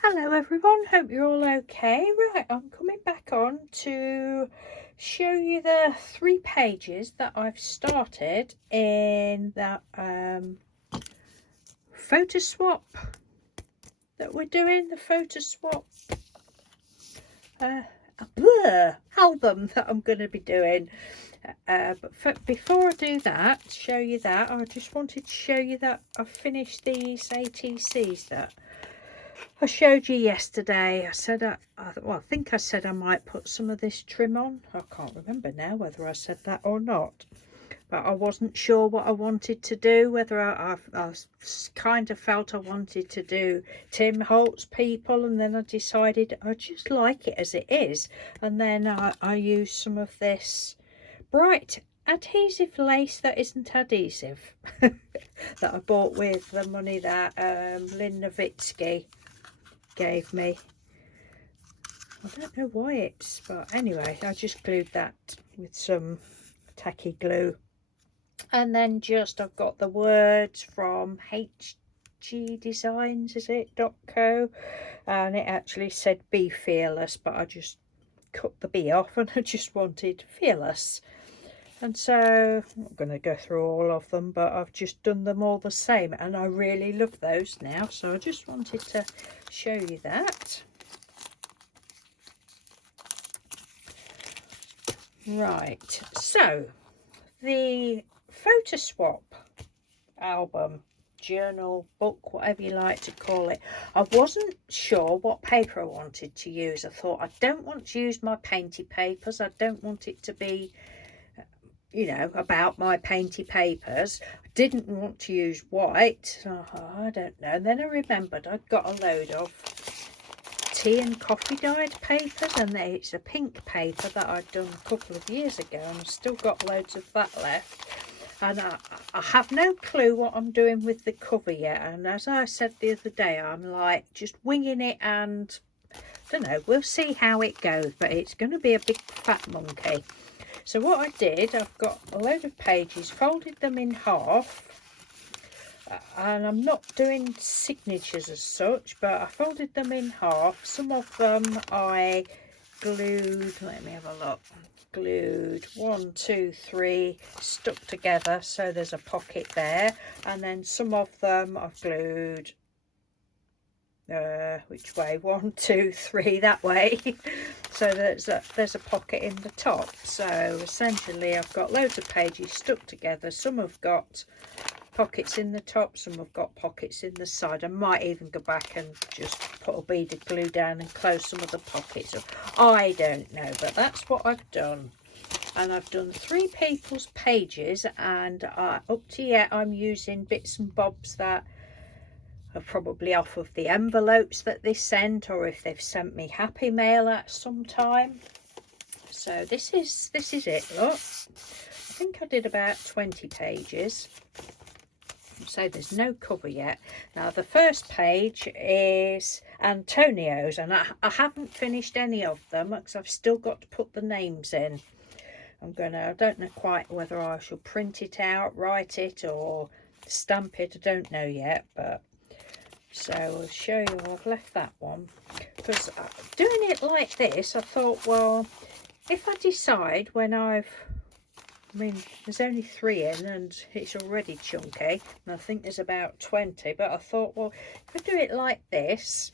Hello everyone, hope you're all okay. Right, I'm coming back on to show you the 3 pages that I've started in that photo swap that we're doing, the photo swap album that I'm going to be doing. Before I do that, show you that, I just wanted to show you that I've finished these ATCs that I showed you yesterday. I said, I think I said I might put some of this trim on. I can't remember now whether I said that or not. But I wasn't sure what I wanted to do, whether I kind of felt I wanted to do Tim Holtz people, and then I decided I just like it as it is. And then I used some of this bright adhesive lace that isn't adhesive that I bought with the money that Lynn Nowitzki gave me. I don't know why it's, but anyway, I just glued that with some tacky glue. And then just I've got the words from HG Designs, is it .co, and it actually said be fearless, but I just cut the B off and I just wanted fearless. And so I'm not going to go through all of them, but I've just done them all the same, and I really love those now, so I just wanted to show you that. Right, so the photo swap album, journal, book, whatever you like to call it, I wasn't sure what paper I wanted to use. I thought I don't want to use my painty papers. I don't want it to be, you know, about my painty papers. I didn't want to use white. I don't know. And then I remembered I'd got a load of tea and coffee dyed papers, and it's a pink paper that I'd done a couple of years ago, and I've still got loads of that left. And I have no clue what I'm doing with the cover yet, and as I said the other day, I'm like just winging it, and I don't know, we'll see how it goes, but it's going to be a big fat monkey. So what I did, I've got a load of pages, folded them in half, and I'm not doing signatures as such, but I folded them in half. Some of them I glued, let me have a look, glued 1, 2, 3 stuck together, so there's a pocket there, and then some of them I've glued which way, 1, 2, 3 that way. So there's a pocket in the top. So essentially I've got loads of pages stuck together. Some have got pockets in the top, some have got pockets in the side. I might even go back and just put a bead of glue down and close some of the pockets up. I don't know, but that's what I've done. And I've done 3 people's pages, and up to yet I'm using bits and bobs that are probably off of the envelopes that they sent, or if they've sent me Happy Mail at some time. So this is it, look. I think I did about 20 pages. So there's no cover yet. Now the first page is Antonio's, and I haven't finished any of them because I've still got to put the names in. I don't know quite whether I shall print it out, write it, or stamp it. I don't know yet, but so I'll show you. I've left that one because doing it like this, I thought, well, if I decide when I mean, there's only 3 in and it's already chunky, and I think there's about 20, but I thought, well, if I do it like this,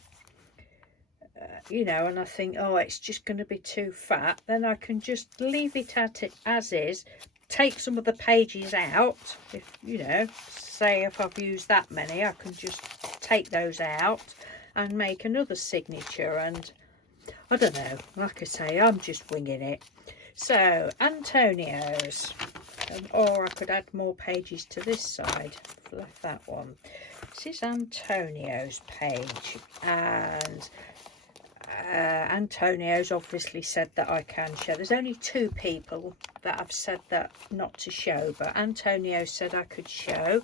you know, and I think, oh, it's just going to be too fat, then I can just leave it at it as is, take some of the pages out. If, you know, say if I've used that many, I can just take those out and make another signature. And I don't know, like I say, I'm just winging it. So Antonio's, or I could add more pages to this side. I've left that one. This is Antonio's page, and Antonio's obviously said that I can show. There's only 2 people that have said that not to show, but Antonio said I could show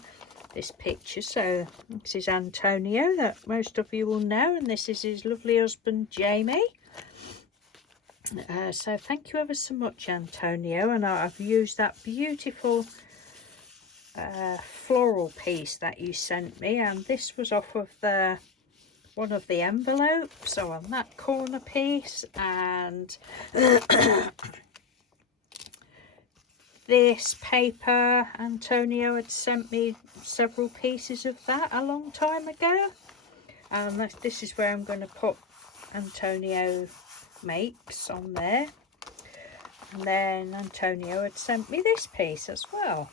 this picture. So this is Antonio, that most of you will know, and this is his lovely husband Jamie. So thank you ever so much, Antonio, and I've used that beautiful floral piece that you sent me, and this was off of the one of the envelopes, so on that corner piece, and this paper, Antonio had sent me several pieces of that a long time ago, and this is where I'm going to put Antonio makes on there. And then Antonio had sent me this piece as well.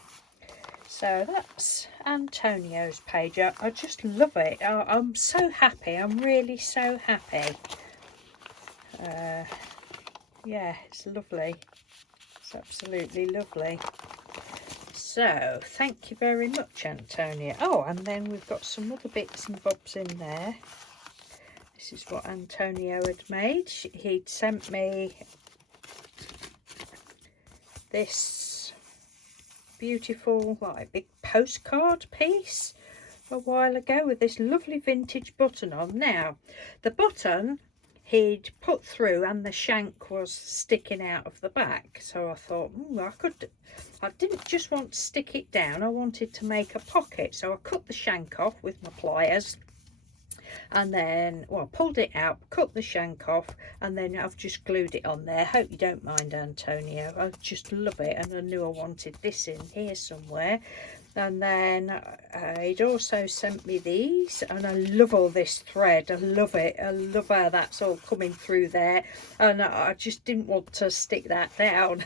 So that's Antonio's page. I just love it. I'm so happy. I'm really so happy. Yeah, it's lovely. It's absolutely lovely. So thank you very much, Antonio. Oh, and then we've got some other bits and bobs in there. This is what Antonio had made. He'd sent me this beautiful, like, big postcard piece a while ago with this lovely vintage button on. Now, the button he'd put through and the shank was sticking out of the back, so I thought, I didn't just want to stick it down, I wanted to make a pocket, so I cut the shank off with my pliers, and then, well, pulled it out, cut the shank off, and then I've just glued it on there. Hope you don't mind, Antonio. I just love it, and I knew I wanted this in here somewhere. And then he'd also sent me these, and I love all this thread. I love it. I love how that's all coming through there, and I just didn't want to stick that down.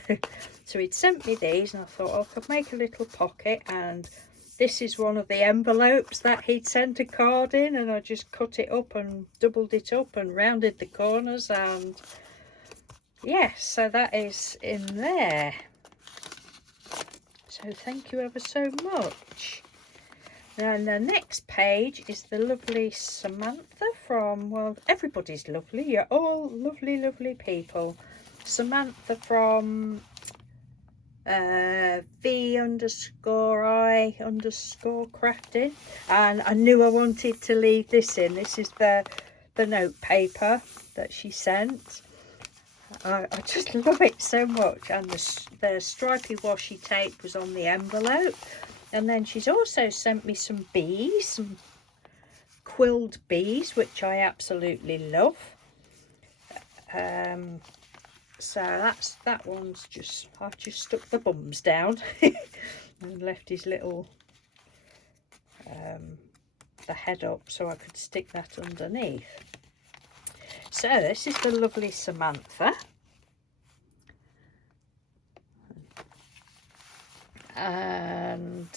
So he'd sent me these, and I thought, I could make a little pocket, and this is one of the envelopes that he'd sent a card in, and I just cut it up and doubled it up and rounded the corners, and yes, so that is in there. So thank you ever so much. And the next page is the lovely Samantha from, well, everybody's lovely. You're all lovely, lovely people. Samantha from V_I_crafting, and I knew I wanted to leave this in. This is the note paper that she sent. I just love it so much, and the stripy washi tape was on the envelope, and then she's also sent me some bees, some quilled bees, which I absolutely love. So that one's just, I've just stuck the bums down and left his little the head up so I could stick that underneath. So this is the lovely Samantha, and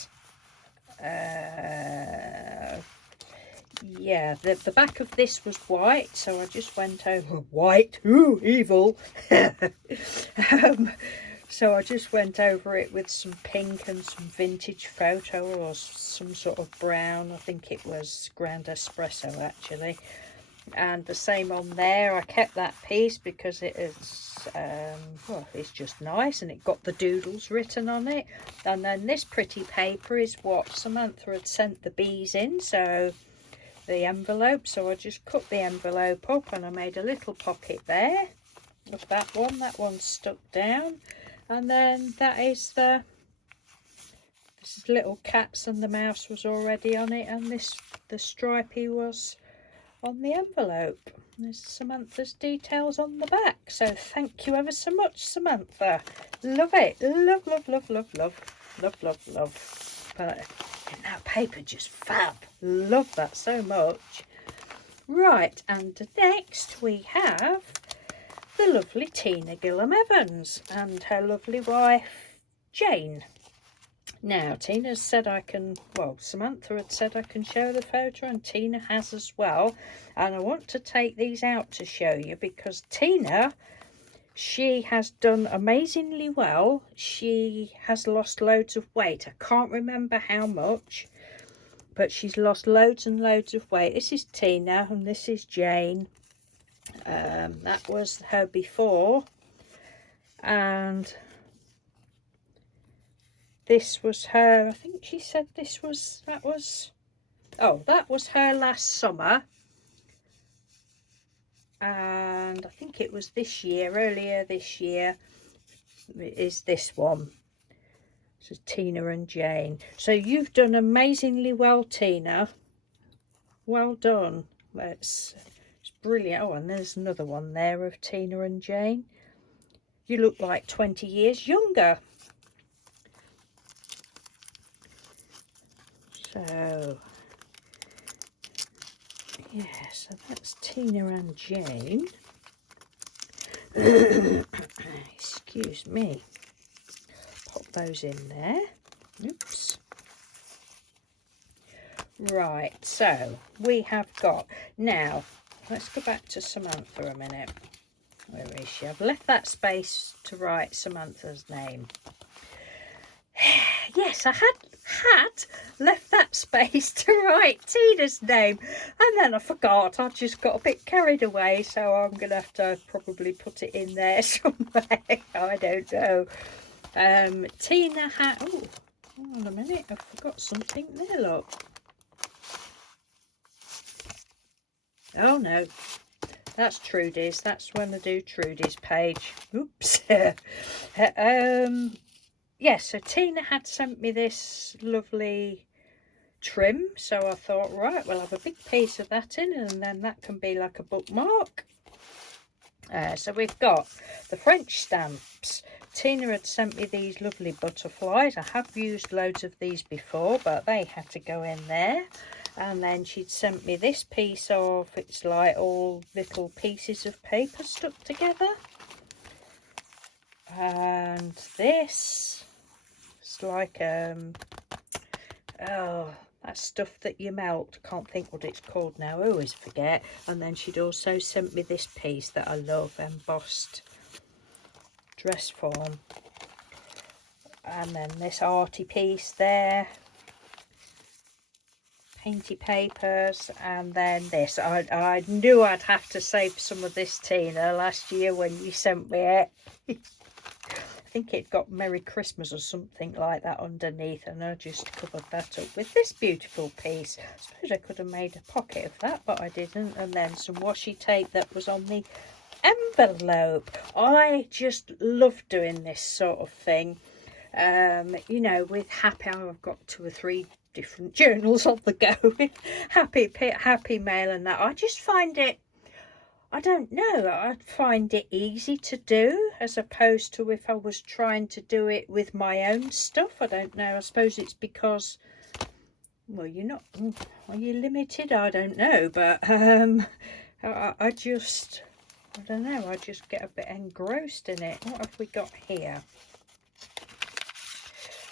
yeah, the back of this was white, so I just went over white, ooh, evil. So I just went over it with some pink and some vintage photo or some sort of brown. I think it was ground espresso actually. And the same on there. I kept that piece because it is well, it's just nice, and it got the doodles written on it. And then this pretty paper is what Samantha had sent the bees in, so the envelope, so I just cut the envelope up and I made a little pocket there of that one's stuck down. And then that is this is little cats, and the mouse was already on it, and the stripy was on the envelope. There's Samantha's details on the back, so thank you ever so much, Samantha. Love it. Love, love, love, love, love, love, love, love. But isn't that paper just fab? Love that so much. Right, and next we have the lovely Tina Gillam-Evans and her lovely wife Jane. Now, Tina said I can, well, Samantha had said I can show the photo, and Tina has as well. And I want to take these out to show you because Tina, she has done amazingly well. She has lost loads of weight. I can't remember how much, but she's lost loads and loads of weight. This is Tina and this is Jane. That was her before, and this was her, I think she said that was her last summer, and I think it was earlier this year is this one. So Tina and Jane. So you've done amazingly well, Tina. Well done. It's brilliant. Oh, and there's another one there of Tina and Jane. You look like 20 years younger. So, yeah, so that's Tina and Jane. Excuse me. Pop those in there. Oops. Right, so we have got, now let's go back to Samantha a minute. Where is she? I've left that space to write Samantha's name. Yes, I had left that space to write Tina's name, and then I forgot. I just got a bit carried away, so I'm going to have to probably put it in there somewhere. I don't know. Tina had... Oh, hold on a minute. I forgot something there, look. Oh, no. That's Trudy's. That's when I do Trudy's page. Oops. Yeah, so Tina had sent me this lovely trim, so I thought, right, we'll have a big piece of that in, and then that can be like a bookmark. So we've got the French stamps. Tina had sent me these lovely butterflies. I have used loads of these before, but they had to go in there. And then she'd sent me this piece of, it's like all little pieces of paper stuck together. And this, it's like, oh, that stuff that you melt. Can't think what it's called now. I always forget. And then she'd also sent me this piece that I love, embossed dress form. And then this arty piece there. Painty papers, and then this. I knew I'd have to save some of this, Tina, last year when you sent me it. I think it got Merry Christmas or something like that underneath, and I just covered that up with this beautiful piece. I suppose I could have made a pocket of that, but I didn't. And then some washi tape that was on the envelope. I just love doing this sort of thing. You know, with Happy, I've got 2 or 3 different journals on the go with happy mail and that. I just find it, I don't know, I find it easy to do as opposed to if I was trying to do it with my own stuff. I don't know, I suppose it's because, well, you're not, are you limited? I don't know, but I just, I don't know, I just get a bit engrossed in it. What have we got here?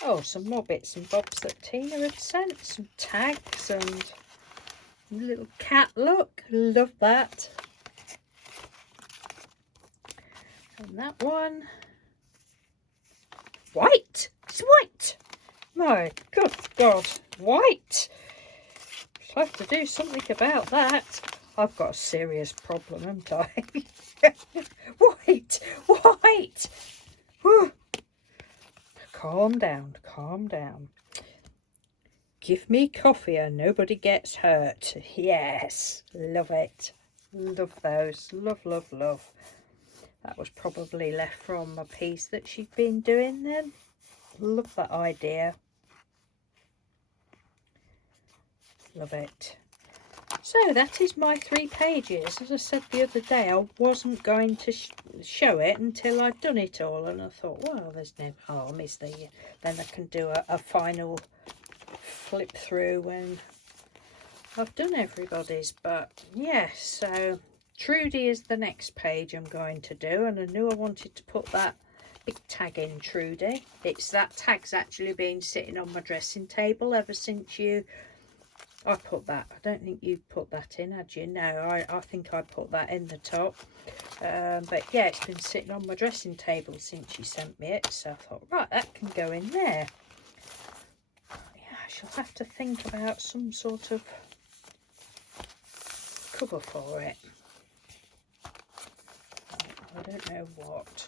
Oh, some more bits and bobs that Tina had sent. Some tags and a little cat look. Love that. And that one. White. It's white. My good God. White. I'll have to do something about that. I've got a serious problem, haven't I? White. White. Whew. Calm down, calm down. Give me coffee and nobody gets hurt. Yes, love it. Love those. Love, love, love. That was probably left from a piece that she'd been doing then. Love that idea. Love it. So that is my 3 pages. As I said the other day, I wasn't going to show it until I'd done it all, and I thought, well, there's no harm, is there? Then I can do a final flip through when I've done everybody's. But yes, so Trudy is the next page I'm going to do, and I knew I wanted to put that big tag in Trudy. It's that tag's actually been sitting on my dressing table ever since I put that. I don't think you put that in, had you? No, I think I put that in the top. But yeah, it's been sitting on my dressing table since you sent me it. So I thought, right, that can go in there. Yeah, I shall have to think about some sort of cover for it. I don't know what.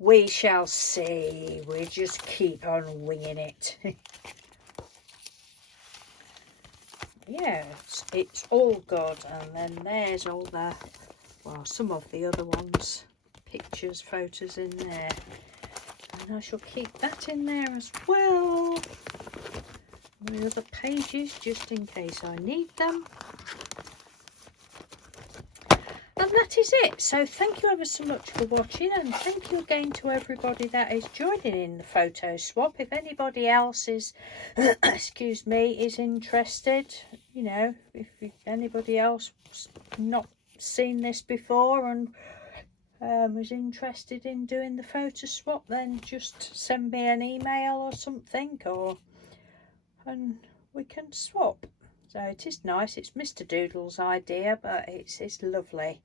We shall see. We just keep on winging it. Yeah, it's all good. And then there's all the, well, some of the other ones, pictures, photos in there. And I shall keep that in there as well. The other pages, just in case I need them. that is it. So thank you ever so much for watching, and thank you again to everybody that is joining in the photo swap. If anybody else is excuse me, is interested, you know, if anybody else not seen this before and was interested in doing the photo swap, then just send me an email or something, and we can swap. So it is nice. It's Mr. Doodle's idea, but it's lovely.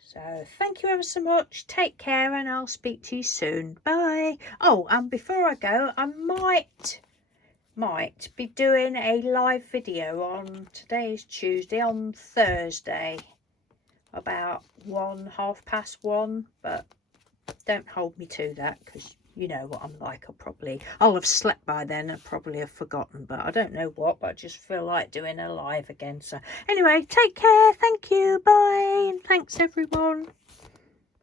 So thank you ever so much. Take care, and I'll speak to you soon. Bye. Oh, and before I go, I might be doing a live video on, today is Tuesday, on Thursday, about 1:30, but don't hold me to that, because you know what I'm like. I'll have slept by then and probably have forgotten, but I don't know what, but I just feel like doing a live again. So anyway, take care, thank you, bye, and thanks everyone.